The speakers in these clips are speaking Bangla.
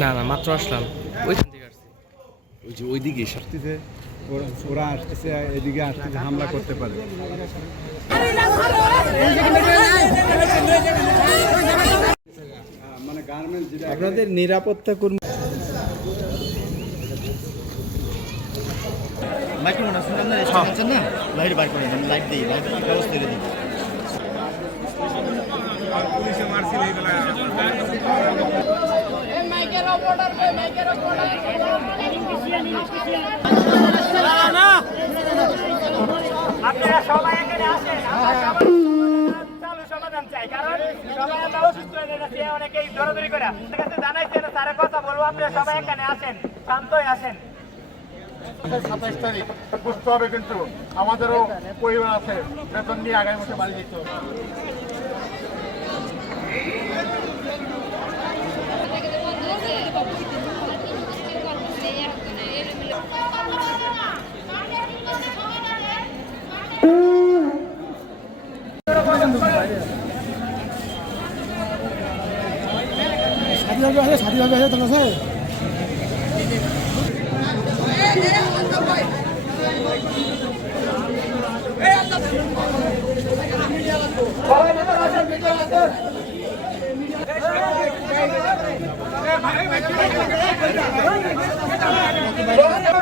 না না মাত্র আসলাম, ওইখান থেকে আসছি। ওই যে ওইদিকে আসতেছে, ওরা আসতেছে, এদিকে আসতেছে, হামলা করতে পারে। মানে গার্মেন্টস আপনাদের নিরাপত্তা কর্মী মাইক্রোফোন আছে না, আছেন না, লাইট বার করে দেন, লাইট দিই, লাইট ব্যবস্থা করে দিই। পুলিশে মারছিল এইগুলা। মাইকের অর্ডার কই, মাইকের অর্ডার না। আপনারা সবাই এখানে আসেন, আমরা সবাই চালু সমাধান চাই, কারণ সবাই আমরা অসুস্থ হয়ে গেছি, অনেকেই দৌড়াদৌড়ি করে ঠিক আছে জানাইছেন, স্যারের কথা বলবো, আপনারা সবাই এখানে আসেন, শান্তই আসেন। 27 তারিখ বুঝতে হবে, কিন্তু আমাদেরও পরিবার আছে, বেতন নিয়ে আগামী মাসে বাড়ি যেতে হবে।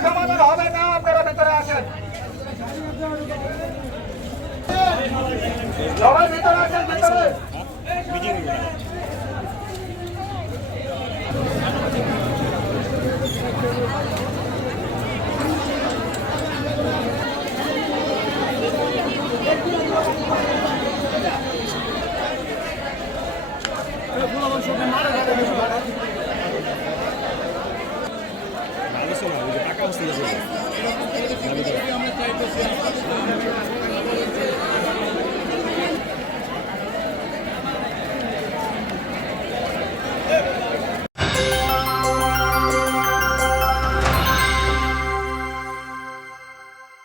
সমাধান হবে না, আপনারা ভেতরে আসেন, সবাই ভেতরে আসেন, ভেতরে। আলোচনা টাকা হচ্ছে